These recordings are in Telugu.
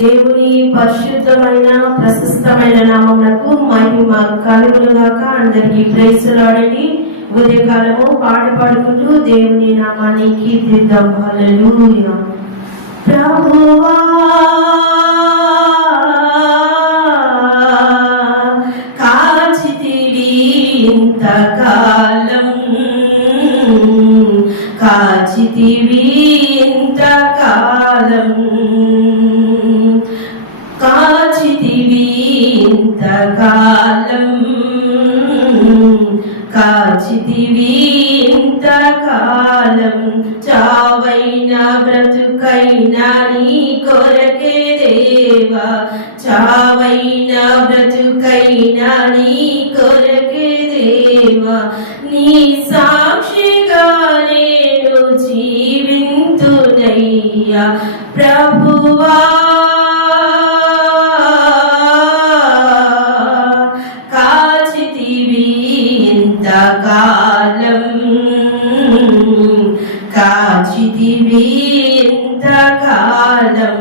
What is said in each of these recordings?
దేవుని పరిశుద్ధమైన ప్రశస్తమైన నామమునకు మహిమ కలుగునుగాక. అందరికీ ప్రైజ్ లార్డ్. ఉదయకాలము పాట పాడుకుంటూ దేవుని నామాన్ని కీర్తిద్దాం. హల్లెలూయా. ప్రభువా కాచితివి ఇంతకాలం, కాచితివి ఇంతకాలం, కాచితివి ఇంతకాలం, కాచితివి ఇంతకాలం. చావైనా బ్రతుకైనా నీ కొరకే దేవా, చావైనా బ్రతుకైనా నీ కొరకే దేవా. నీ సాక్షిగా నేను జీవింతునయ్యా ప్రభువా. కాచితివి ఇంతకాలం, కాచితివి ఇంతకాలం.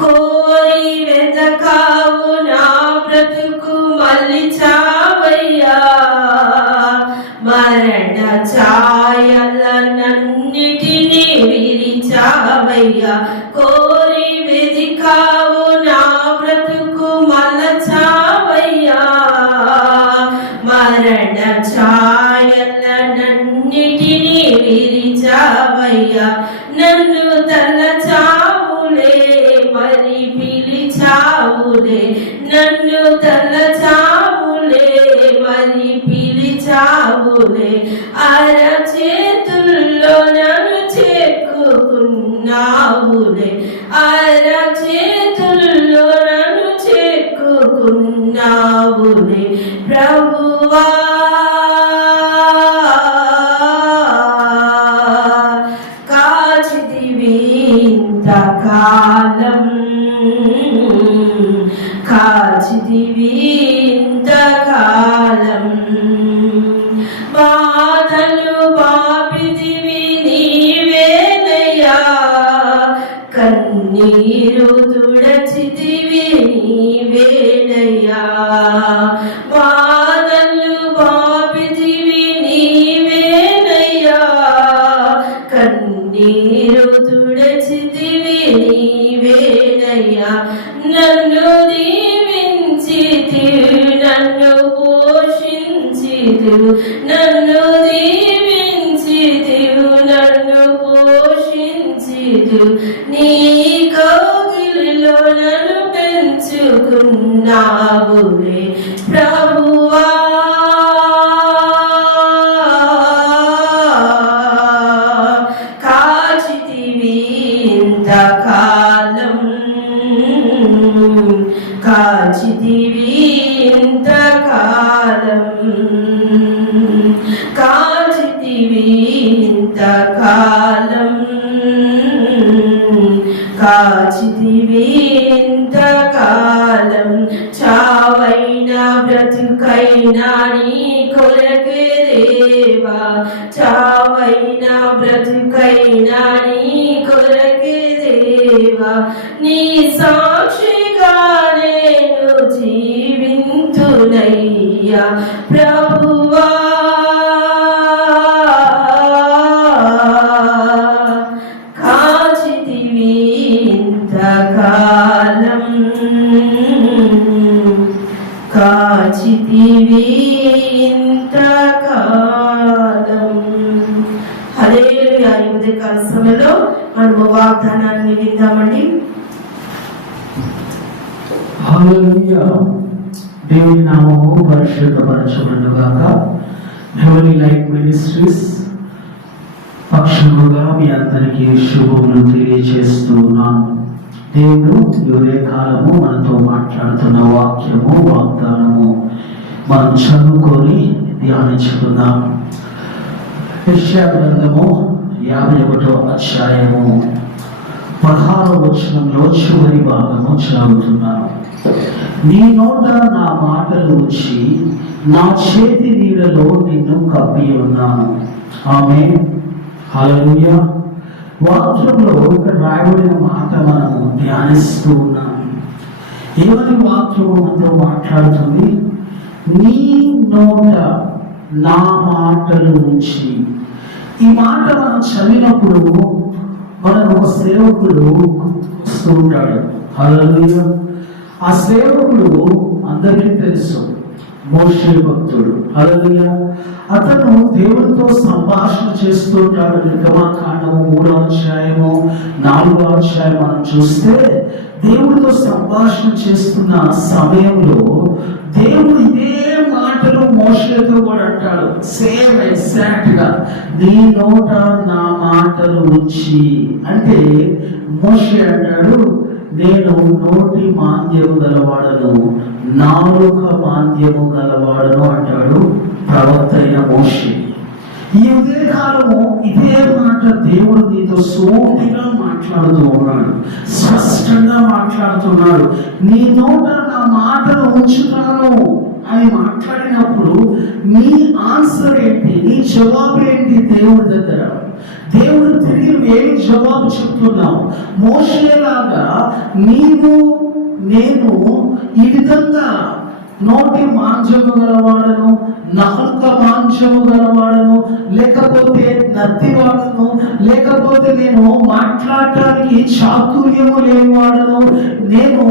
కోరి వెతకావు నా బ్రతుకు మలిచావయ్యా, మరణ ఛాయలనన్నిటినీ విరిచావయ్యా. కోరి వెతికావు నా బ్రతుకు మలచావయ్యా, మరణ ఛాయలనన్నిటినీ విరిచావయ్యా. నన్ను తలచావులే మరి పిలిచావులే, నన్ను తలచావులే మరి పిలిచావులే. అరచేతుల్లో నన్ను చెక్కుకున్నావులే, అరచేతుల్లో నన్ను చెక్కుకున్నావులే ప్రభువా. కాచితివి ఇంతకాలం, కాచితివి ఇంతకాలం. బాధలు బాపితివి నీవేనయ్యా, కన్నీరు తుడచితివి నీవేనయ్యా. బాధలు బాపితివి నీవేనయ్యా, కన్నీరు తుడచితివి నీవేనయ్యా. నన్ను దీవించితివి, నన్ను పోషించితివి, నన్ను దీవించితివి, నన్ను పోషించితివి. నీ కౌగిలిలో నన్ను పెంచుకున్నావులే ప్రభువా. కాచితివి ఇంతకాలం, కాచితివి ఇంతకాలం, కాచితివి ఇంతకాలం, కాచితివి ఇంతకాలం. చావైనా బ్రతుకైనా నీ కొరకే దేవా, చావైనా బ్రతుకైనా నీ కొరకే దేవా. నీ సాక్షిగా నేను జీవింతునయ్యా ప్రభువా. కాచితివి ఇంతకాలం, కాచితివి ఇంతకాలం. హల్లెలూయా. ఈ ఉదయకాల సమయంలో మనము వాగ్దానాన్ని విందామండి. హల్లెలూయా. దేవుని నామము పరిశుద్ధపరచబడుగాక. హెవెన్లీ లైట్ మినిస్ట్రీస్ పక్షముగా మీ అందరికీ శుభములు తెలియజేస్తున్నాను. దేవుడు ఈ కాలము మనతో మాట్లాడుతున్న వాక్యము వాగ్దానము మనం చదువుకొని ధ్యానించుకుందాం. యెషయా గ్రంథము 51వ అధ్యాయము 16వ వచనంలో చివరి భాగము చదువుతున్నాను. నీ నోట నా మాటలు వచ్చి నా చేతి నీడలో నిన్ను కప్పి ఉన్నాను. ఆమేన్. హల్లెలూయా. వాక్యంలో ఇక్కడ రాయబడిన మాట మనము ధ్యానిస్తూ ఉన్నాం. ఏమని వాక్యము మనతో మాట్లాడుతుంది? నీ నోట నా మాటలు ఉంచి. ఈ మాట మనం చదివినప్పుడు మనకు ఒక సేవకుడు వస్తూ ఉంటాడు. హల్లెలూయా. ఆ సేవకుడు అందరికీ తెలుసు, మోషే భక్తుడు. హల్లెలూయా. అతను దేవునితో సంభాషణ చేస్తుంటాడు. నిర్గమకాండము 3వ అధ్యాయము 4వ అధ్యాయం మనం చూస్తే దేవుడితో సంభాషణ చేస్తున్న సమయంలో దేవుడు ఇదే మాటలు మోషేతో కూడా అంటాడు. సేమ్ ఎగ్జాక్ట్ గా, నీ నోట నా మాటలు ఉంచి. అంటే మోషే అంటాడు, నేను నోటి మాంద్యము గలవాడను, నాలుక మాంద్యము గలవాడను అంటాడు ప్రవక్త అయిన మోషే. ఈ ఉదయకాలము ఇదే మాట దేవుడు నీతో సూటిగా మాట్లాడుతూ ఉన్నాడు, స్పష్టంగా మాట్లాడుతున్నాడు. నీ నోట నా మాటలు ఉంచుతాను అని మాట్లాడినప్పుడు నీ ఆన్సర్ ఏంటి? నీ జవాబు ఏంటి దేవుడి దగ్గర? దేవుడు తిరిగి ఏమి జవాబు చెప్తున్నావు? మోషేలాగా నీవు నేను ఈ విధంగా నోటి మాంజము గలవాడను, నాలుక మాంజము గలవాడను, లేకపోతే నత్తివాడను, లేకపోతే నేను మాట్లాడటానికి చాతుర్యము లేనివాడను, నేను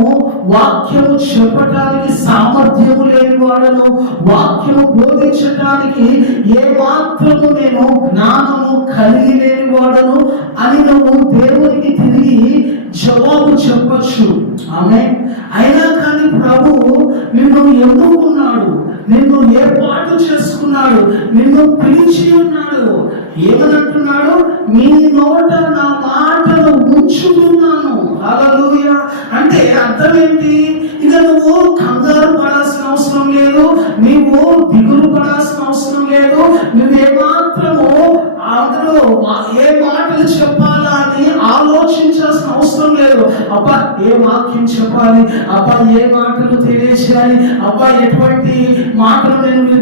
వాక్యము చెప్పటానికి సామర్థ్యము లేనివాడను, వాక్యము బోధించటానికి ఏ మాత్రము నేను జ్ఞానము కలిగి లేనివాడను అని నువ్వు దేవునికి తిరిగి జవాబు చెప్పచ్చు. ఆమె అయినా కానీ ప్రభు నిన్ను ఎన్నుకున్నాడు, నిన్ను ఏర్పాటు చేసుకున్నాడు, నిన్ను పిలిచి ఉన్నాడు. ఏమనంటున్నాడు? నీ నోట నా మాటలు ఉంచుతున్నాను. హల్లెలూయా. అంటే అర్థం ఏంటి? ఇక నువ్వు కంగారు పడాల్సిన అవసరం లేదు, నీవు దిగులు పడాల్సిన అవసరం లేదు, నువ్వు ఏమాత్రము అందులో ఏ మాటలు చెప్పాలా అని ఆలోచించాల్సిన అవసరం లేదు. అబ్బా ఏ వాక్యం చెప్పాలి, అబ్బా ఏ మాటలు తెలియజేయాలి, అబ్బా ఎటువంటి మాటలు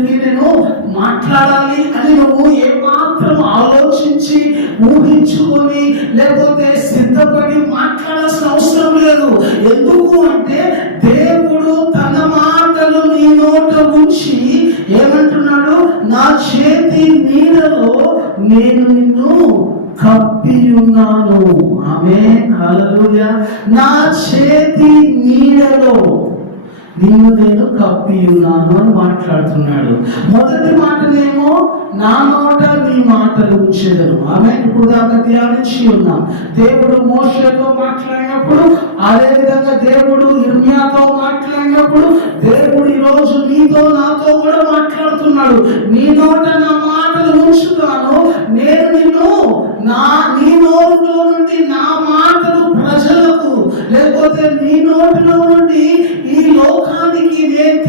నేను మాట్లాడాలి అని నువ్వు ఏ మాత్రం ఆలోచించి ఊహించుకొని లేకపోతే సిద్ధపడి మాట్లాడాల్సిన అవసరం లేదు. ఎందుకు అంటే దేవుడు తన మాటలు నీ నోట ఉంచి ఏమంటున్నాడు? నా చేతి నీడలో నేను నిన్ను కప్పి ఉన్నాను. ఆమేన్. హల్లెలూయా. నా చేతి నీడలో నిన్ను నేను కప్పి ఉన్నాను అని మాట్లాడుతున్నాడు. మొదటి మాటనేమో నా నోట నీ మాటలు ఉంచేదను. ఆమె ఇప్పుడు దాకా ధ్యానించి ఉన్నాం. దేవుడు మోషేతో మాట్లాడినప్పుడు, అదే విధంగా దేవుడు ఇర్మియాతో మాట్లాడినప్పుడు, దేవుడు ఈరోజు నీతో నాతో కూడా మాట్లాడుతున్నాడు. నీ నోట నా మాటలు ఉంచుతాను, నేను నిన్ను నీ నోటిలో నుండి నా మాటలు ప్రజలకు, లేకపోతే నీ నోటిలో నుండి ఈ లోకానికి నేను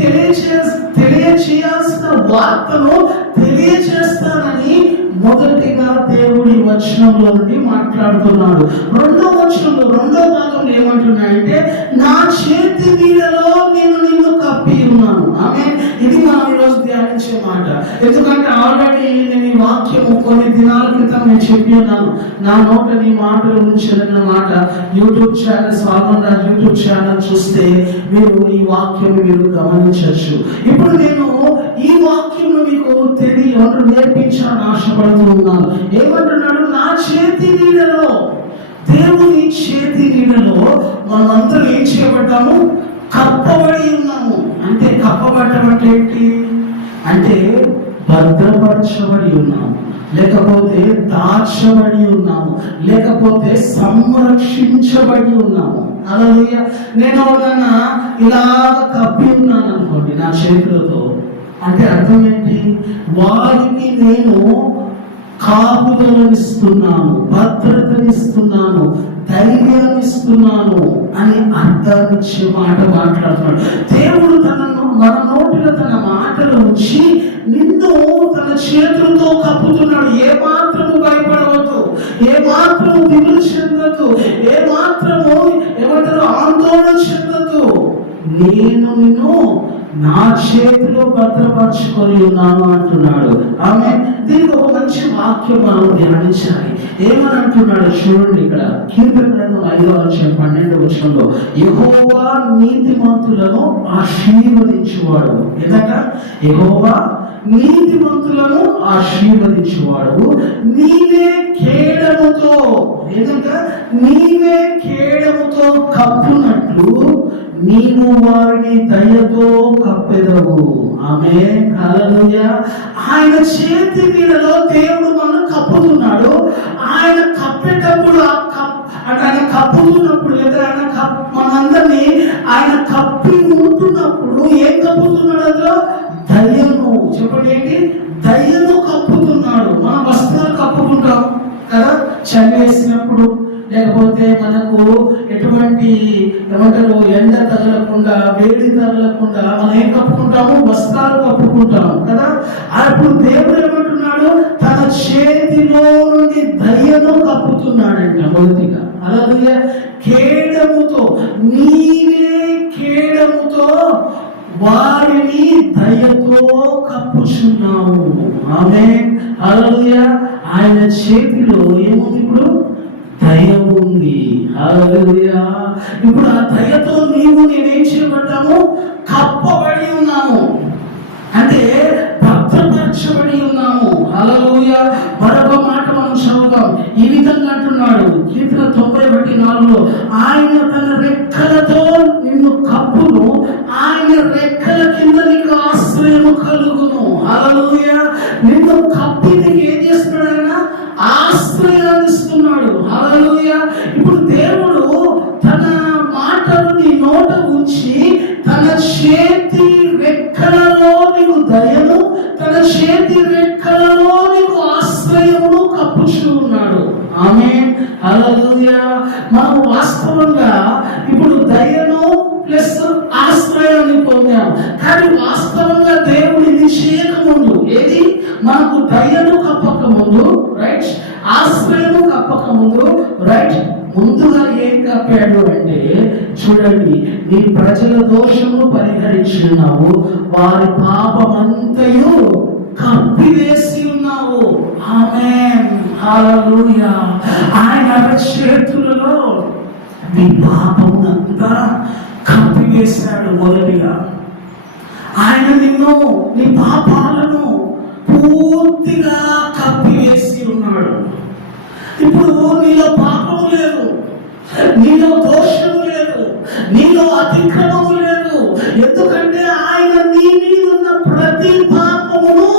తెలియచేయాల్సిన వార్తను తెలియచేస్తానని మొదటిగా దేవుడి వచనంలో నుండి మాట్లాడుతున్నాడు. రెండో వచనంలో రెండో భాగంలో ఏమంటున్నాడంటే నా చేతి నీడలో నేను నిన్ను కప్పి ఉన్నాను. ఆమె ఇది మనం ఈరోజు ధ్యానించే మాట. ఎందుకంటే ఆల్రెడీ నేను ఈ వాక్యము కొన్ని దినాల క్రితం నేను చెప్పి ఉన్నాను. నా నోట నీ మాటలు ఉంచాలన్న మాట యూట్యూబ్ ఛానల్, స్వాగం రాజ్ యూట్యూబ్ ఛానల్ చూస్తే మీరు ఈ వాక్యం మీరు గమనించవచ్చు. ఇప్పుడు నేను ఈ వాక్యం మీకు నేర్పించాలని ఆశపడుతూ ఉన్నాను. ఏమంటున్నాడు? నా చేతి నీడలో, దేవుని చేతి నీడలో మనమందరూ ఏం చేయబడ్డాము? కప్పబడి ఉన్నాము. అంటే కప్పబడటం అంటే ఏంటి? అంటే భద్రపరచబడి ఉన్నాము, లేకపోతే దాచబడి ఉన్నాము, లేకపోతే సంరక్షించబడి ఉన్నాము. హల్లెలూయా. నేను ఎవరన్నా ఇలాగ కప్పి ఉన్నాను అనుకోండి నా చేతులతో, అంటే అర్థం ఏంటి? వారికి నేను కాపుదలనిస్తున్నాను, భద్రతనిస్తున్నాను, ధైర్యాన్నిస్తున్నాను అని అర్థాన్నిచ్చే మాట మాట్లాడుతున్నాడు. దేవుడు మన నోటిలో తన మాటలు ఉంచి నిన్ను తన చేతులతో కప్పుతున్నాడు. ఏ మాత్రము భయపడవద్దు, ఏ మాత్రము దిగులు చెందద్దు, ఏ మాత్రము ఏమంటారు ఆందోళన చెందద్దు. నేను నిన్ను నా చేతిలో భద్రపరచుకొని ఉన్నాను అంటున్నాడు. ఆమె దీనికి ఒక మంచి వాక్యం మనం ధ్యానించాలి. ఏమని అంటున్నాడు చూడండి, ఇక్కడ కీర్తన గ్రంథం 5:12 యెహోవా నీతిమంతులను ఆశీర్వదించువాడు. ఎందుక యెహోవా నీతిమంతులను ఆశీర్వదించువాడు. నీవే కేడముతో, ఎందుక నీవే కేడముతో కప్పునట్లు నీవు వారిని దయతో కప్పెదవు. ఆమేన్, హల్లెలూయా. ఆయన చేతి నీడలో దేవుడు మనం కప్పుతున్నాడు. ఆయన కప్పేటప్పుడు ఆయన కప్పుతున్నప్పుడు లేదా ఆయన మనందరినీ ఆయన కప్పి ఉంటున్నప్పుడు ఏం కప్పుతున్నాడు? అందులో దయను, చెప్పండి ఏంటి? దయను కప్పుతున్నాడు. మనం వస్త్రాలు కప్పుకుంటాం కదా, చలి వేసినప్పుడు, లేకపోతే మనకు ఎటువంటి ఏమంటారు ఎండ తగలకుండా వేడి తగలకుండా మనం ఏం కప్పుకుంటాము? వస్త్రాలు కప్పుకుంటాము కదా. అప్పుడు దేవుడు ఏమంటున్నాడు? తన చేతిలో నుండి దయను కప్పుతున్నాడంట. మొదటిగా అలాగే కేడముతో, నీవే కేడముతో వారిని దయతో కప్పుచున్నావు. ఆమేన్, హల్లెలూయా. ఆయన చేతిలో ఏముంది? ఇప్పుడు దయ ఉంది. హల్లెలూయా. ఇప్పుడు ఆ దయతో నీవు నేనేం చేయబడ్డాము? కప్పబడి ఉన్నాము, అంటే భద్రపరచబడి ఉన్నాము. హల్లెలూయా. మరొక మాట మనం చదువుతాం. ఈ విధంగా అంటున్నాడు కీర్తన 91:4 ఆయన తన రెక్కలతో నిన్ను కప్పును, ఆయన రెక్కల కింద నీకు ఆశ్రయము కలుగును. హల్లెలూయా. నిన్ను కప్పి నీకు ఏం చేస్తున్నాడు? ఆయన ఆశ్రయాన్ని ఇస్తున్నాడు. హల్లెలూయా. ఇప్పుడు దేవుడు తన మాటలు నీ నోట ఉంచి తన చేతి రెక్కలలో నీకు దయను, తన చేతి రెక్కలలో నీకు ఆశ్రయమును కప్పుచూ ఉన్నాడు. ఆమేన్, హల్లెలూయా. మనం వాస్తవంగా ఇప్పుడు దయను ప్లస్ ఆశ్రయాన్ని పొందాం. కానీ వాస్తవంగా దేవుడు ఇది చేయకముందు, ఏది మనకు దయను కప్పక ముందు, రైట్, ఆశ్రయము కప్పక ముందు, రైట్, ముందుగా ఏం కప్పాడు అంటే చూడండి, నీ ప్రజల దోషము పరిహరించున్నావు, వారి పాపమంతయు కప్పివేసి ఉన్నావు. ఆమేన్, హల్లెలూయా. ఆయన చేతులలో నీ పాపమునంతా కప్పివేశాడు. మొదటిగా ఆయన నిన్ను, నీ పాపాలను పూర్తిగా కప్పివేసి ఉన్నాడు. ఇప్పుడు నీలో పాపము లేదు, నీలో దోషము లేదు, నీలో అతిక్రమము లేదు. ఎందుకంటే ఆయన నీ మీద ఉన్న ప్రతి పాపమును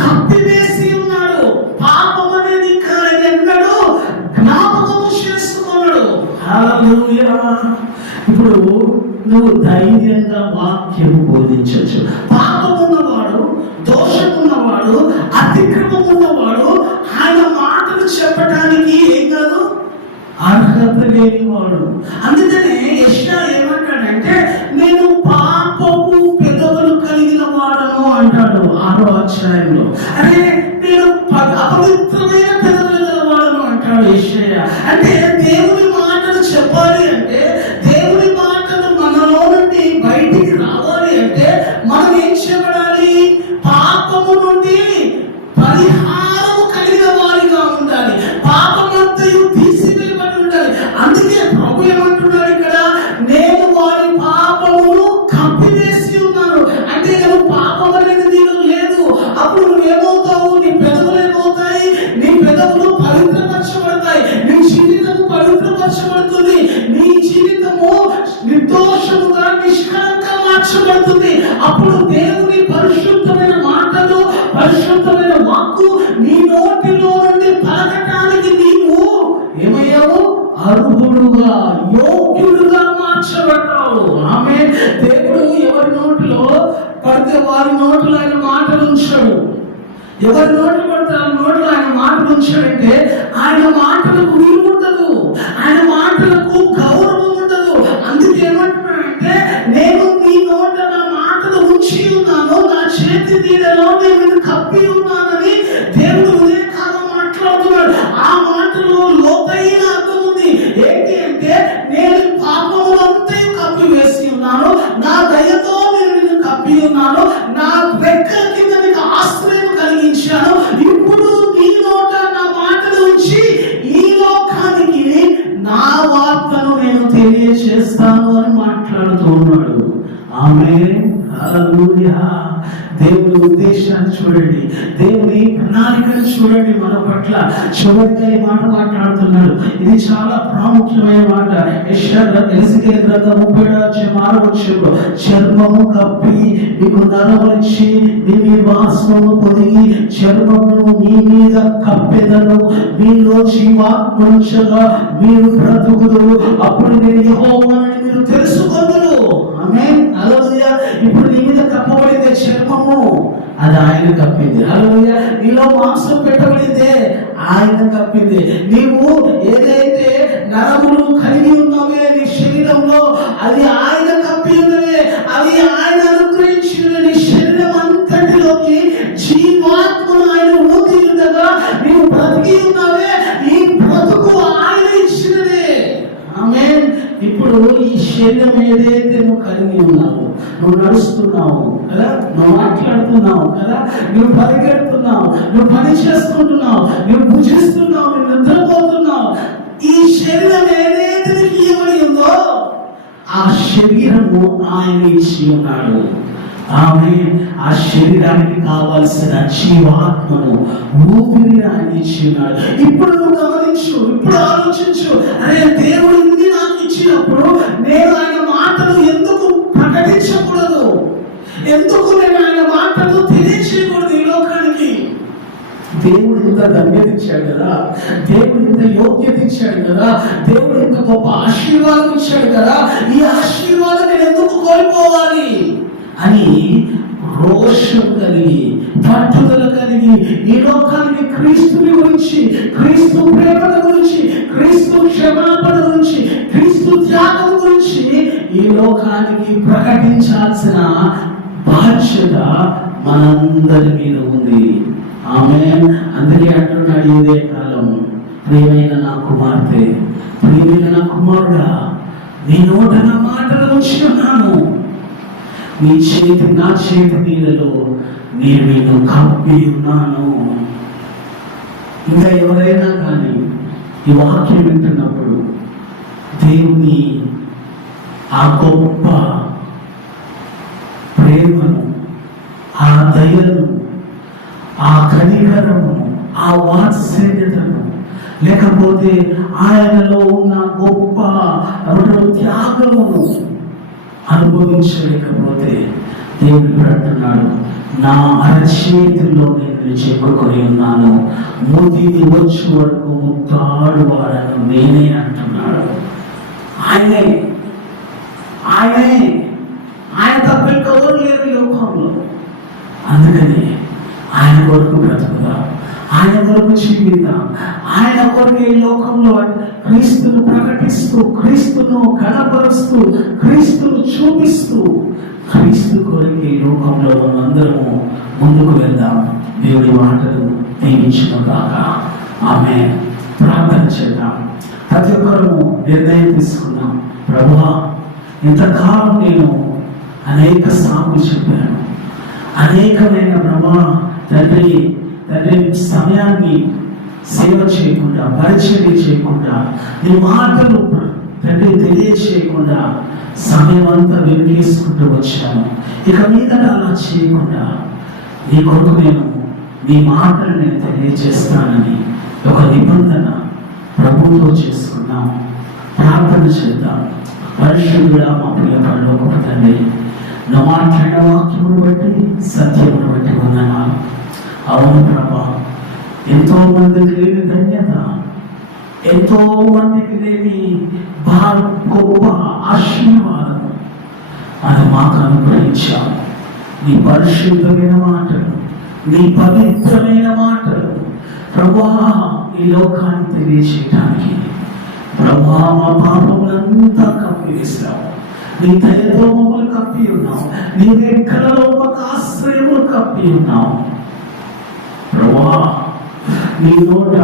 కప్పివేసి ఉన్నాడు. పాపం అనేది ఇంకా ఆయన ఎన్నడూ జ్ఞాపకము చేసుకున్నాడు. హల్లెలూయా. ఇప్పుడు నువ్వు ధైర్యంగా వాక్యం బోధించవచ్చు. పాపం ఉన్నవాడు, దోషం ఉన్నవాడు, అతిక్రమం ఉన్నవాడు ఆయన మాటలు చెప్పడానికి ఏం కాదు, అర్హత లేనివాడు. అందుకనే యెషయా ఏమంటాడంటే నేను పాపపు పెదవులు కలిగిన వాడను అంటాడు 6వ అధ్యాయంలో. అదే నేను అపవిత్రమైన పెదవులు గల వాడను అంటాడు యెషయా. అంటే దేవుని మాటలు చెప్పాలి అంటే, దేవుని మాటలు మనలో నుండి బయటికి రావాలి అంటే మనం ఏం చేయబడాలి? పాపము నుండి పరిహారము కలిగిన వారిగా ఉండాలి. పాపమంతయు తీసివేయబడి ఉండాలి. అందుకే ప్రభు ఏమంటున్నాడు ఇక్కడ, నేను వారి పాపమును కప్పివేసి ఉన్నాను. అంటే నువ్వు పాపం అనేది నీలో లేదు. అప్పుడు నువ్వేమవుతావు? నీ పెదవులు ఏమవుతాయి? నీ పెదవులు పవిత్రపరచబడతాయి, నీ జీవితము పవిత్రపరచబడుతుంది, నీ జీవితము నిర్దోషముగా నిష్కలంగా మార్చబడుతుంది. అప్పుడు దేవుని పరిశుద్ధమైన మాటలు, పరిశుద్ధమైన వాక్కు నీ నోటిలో నుండి పలకటానికి నీవు ఏమయ్యావు? అర్హుడుగా, యోగ్యుడుగా మార్చబడ్డావు. ఆమె దేవుడు ఎవరి నోటిలో పడితే వారి నోటిలో ఆయన మాటలు ఉంచాడు. ఎవరి నోట్లు పడితే ఆ నోట్లో ఆయన మాటలు ఉంచాడంటే ఆయన మాటలకు విలువ ఉండదు, ఆయన మాటలకు గౌరవం ఉండదు. అందుకే ఏమంటున్నాడంటే నేను నీ నోట నా మాటలు ఉంచి ఉన్నాను, నా చేతి నీడలో నేను కప్పి ఉన్నానని దేవుడు ఉదయకాలం మాట్లాడుతున్నాడు. ఆ మాటలో లోతైన అర్థం ఉంది. ఏంటి అంటే నేను పాపములంతా కప్పి వేసి ఉన్నాను, నా దయతో నేను నిన్ను కప్పి మాట్లాడుతూ ఉన్నాడు. ఆమేన్, హల్లెలూయా. దేవుని ఉద్దేశాన్ని చూడండి, దేవుని ప్రణాళికను చూడండి మన పట్ల. చివరిగా ఈ మాట మాట్లాడుతున్నాడు, ఇది చాలా ప్రాముఖ్యమైన మాట. ఎస్కేల్ గ్రంథం 37:6 చర్మము కప్పి మీకు నరవలించి మీ వాసనము పొదిగి చర్మమును మీ మీద కప్పెదను, మీలో జీవాత్మగా మీరు బ్రతుకుదురు, అప్పుడు నేను యెహోవానని మీరు తెలుసుకొందురు. ఆమేన్, హల్లెలూయా. ఇప్పుడు నీ మీద కప్పబడిందే చర్మము, అది ఆయన కప్పింది. హల్లెలూయా. నీలో మాంసం పెట్టబడిందే, ఆయన కప్పింది. నీవు ఏదైతే నరములు కలిగి ఉన్నావే నీ శరీరంలో, అది ఆయన కప్పి ఉన్నవే, అవి ఆయన అనుగ్రహించిన నీ శరీరం అంతటిలోకి జీవాత్మను ఆయన ఊది ఉండగా నీవు బ్రతికి ఉన్నావే. ఈ బ్రతుకు ఆయన ఇచ్చినదే. ఆమేన్. ఇప్పుడు ఈ శరీరం ఏదైతే నువ్వు కలిగి ఉన్నావు, నువ్వు నడుస్తున్నావు కదా, నువ్వు మాట్లాడుతున్నావు కదా, నువ్వు పరిగెడుతున్నావు, నువ్వు పని చేసుకుంటున్నావు, నువ్వు భుజిస్తున్నావు, నువ్వు నిద్రపోతున్నావు, ఈ శరీరం ఏదైతే నీకు ఇవ్వబడి ఉందో ఆ శరీరము ఆయన ఇచ్చి ఉన్నాడు. ఆమె ఆ శరీరానికి కావాల్సిన జీవాత్మను ఊపిరి ఆయన ఇచ్చి ఉన్నాడు. ఇప్పుడు నువ్వు గమనించు, ఇప్పుడు ఆలోచించు, అరే దేవుడు ఇన్ని నాకు ఇచ్చినప్పుడు నేను ఆయన మాటలు ఎందుకు ప్రకటించకూడదు, ఎందుకు నేను ఆయన మాటలు తెలియచేయకూడదు ఈ లోకానికి? దేవుడు ఇంత ధన్యత ఇచ్చాడు కదా, దేవుడు ఇంత యోగ్యత ఇచ్చాడు కదా, దేవుడు ఇంత గొప్ప ఆశీర్వాదం ఇచ్చాడు కదా, ఈ ఆశీర్వాదం నేను ఎందుకు కోల్పోవాలి అని రోషం కలిగి, పట్టుదల కలిగి ఈ లోకానికి క్రీస్తుని గురించి, క్రీస్తు ప్రేమల గురించి, క్రీస్తు క్షమాపణ గురించి, క్రీస్తు త్యాగం గురించి ఈ లోకానికి ప్రకటించాల్సిన బాధ్యత మనందరి మీద ఉంది. ఆమేన్. అందుకే అంటున్నాడు ఇదే కాలం, ప్రియమైన నా కుమార్తె, ప్రియమైన నా కుమారుడా, నీ నోట నా మాటలు ఉంచి ఉన్నాను, నీ చేతి నా చేతి నీళ్ళలో నేను నిన్ను కప్పి ఉన్నాను. ఇంకా ఎవరైనా కానీ ఈ వాక్యం వింటున్నప్పుడు దేవుని ఆ గొప్ప ప్రేమను, ఆ దయను, ఆ కనికరము, ఆ వాత్సల్యతను, లేకపోతే ఆయనలో ఉన్న గొప్ప త్యాగమును అనుభవించలేకపోతే దేవుడు అంటున్నాడు, నా అరచేతిలో నేను చెప్పుకొని ఉన్నాను, ముదిని వచ్చే వరకు ముత్తాడు వాడను నేనే అంటున్నాడు. ఆయనే, ఆయనే, ఆయన తప్ప ఇంకెవరు లేరు ఈ లోకంలో. అందుకని ఆయన కొరకు బ్రతుకుదాం, ఆయన కొరకు జీవిద్దాం, ఆయన కొరకు ఈ లోకంలో క్రీస్తును ప్రకటిస్తూ, క్రీస్తును గణపరుస్తూ, క్రీస్తును చూపిస్తూ, క్రీస్తు కొరకు ఈ లోకంలో మనందరము ముందుకు వెళ్దాం. దేవుడి మాటలు దీవించును గాక. ఆమేన్. ప్రార్థన చేద్దాం. ప్రతి ఒక్కరము నిర్ణయం తీసుకున్నాం. ప్రభువా, ఇంతకాలం నేను అనేక సాకులు చెప్పాను, అనేకమైన ప్రభా తండ్రి సమయాన్ని సేవ చేయకుండా, పరిచర్య చేయకుండా, నీ మాటలు తండ్రి తెలియచేయకుండా సమయం అంతా వెలిగేసుకుంటూ వచ్చాను. ఇక మీద అలా చేయకుండా నీ కొరకు నేను నీ మాటలు నేను తెలియజేస్తానని ఒక నిబంధన ప్రభుతో చేసుకున్నాం. ప్రార్థన చేద్దాం. పరిశుద్ధుడా మా ప్రియ పరలోకపు తండ్రి, నా మాట్లాడిన వాక్యమును బట్టి, సత్యమును బట్టి వందనాలు. అవును ప్రభా, ఎంతో మందికి లేని ధన్యత, ఎంతో మందికి లేని గొప్ప ఆశీర్వాదం అది మాకు అనుగ్రహించావు. నీ పరిశుద్ధమైన మాటలు, నీ పవిత్రమైన మాటలు ప్రభా ఈ లోకాన్ని తెలియచేయటానికి ప్రభా మా పాపములంతా కప్పివేస్తావు. నీ దయతో మమ్మల్ని కప్పి ఉన్నావు, నీ రెక్కలలో ఒక ఆశ్రయములు కప్పి ఉన్నావు. ప్రభా నీ నోట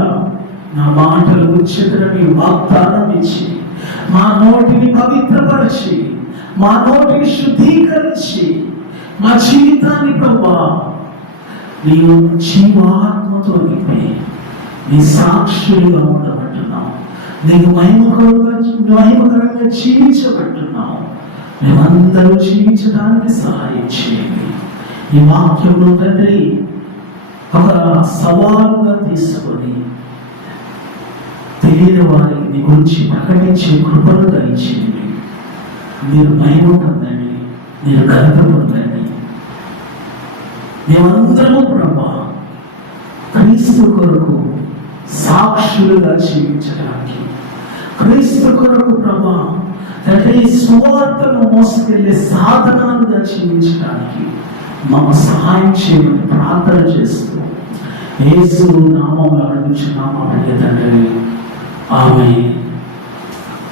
నా మాటలు ఉచ్చేతని వాగ్దానం ఇచ్చి, మా నోటిని పవిత్రపరిచి, మా నోటిని శుద్ధీకరించి, మా జీవితాన్ని ప్రభా నీవు జీవాత్మతో నింపి నీ సాక్షులుగా ఉండబట్టున్నావు, నీకు మహిమకరంగా జీవించబట్టున్నావు. మేమందరూ జీవించడానికి సహాయం చేయండి. ఈ వాక్యంలో తండ్రి ఒక సవాలుగా తీసుకొని తెలియని వారికి నీ గురించి ప్రకటించే కృపను దయచేయండి. మీరు మహిమ పొందండి, మీరు ఘనత పొందండి. మేమందరము ప్రభా క్రీస్తు కొరకు సాక్షులుగా జీవించడానికి, క్రీస్తు కొరకు ప్రభా తండ్రి సువార్తను మోసుకెళ్ళే సాధనాలుగా జీవించడానికి మాకు సహాయం చేయమని ప్రార్థన చేస్తూ యేసు నామములో అడుగుచున్నాము మా ప్రియ తండ్రి. ఆమేన్.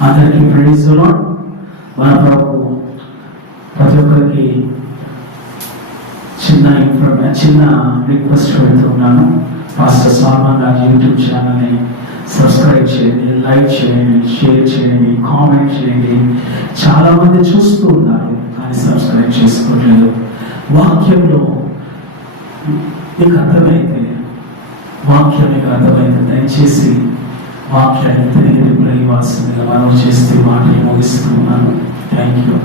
అందరికీ ప్రైజ్ ది లార్డ్. మన ప్రభు ప్రతి ఒక్కరికి చిన్న రిక్వెస్ట్ పెడుతున్నాను. పాస్టర్ సాల్మన్ గారి యూట్యూబ్ ఛానల్ని సబ్స్క్రైబ్ చేయండి, లైక్ చేయండి, షేర్ చేయండి, కామెంట్ చేయండి. చాలా మంది చూస్తూ ఉన్నారు కానీ సబ్స్క్రైబ్ చేసుకోవట్లేదు. వాక్యంలో మీకు అర్థమైతే దయచేసి వాక్యాన్ని తిరిగి రిప్లై ఇవ్వాల్సిందిగా మనం చేస్తే మాటలు ముగిస్తున్నాను. Thank you.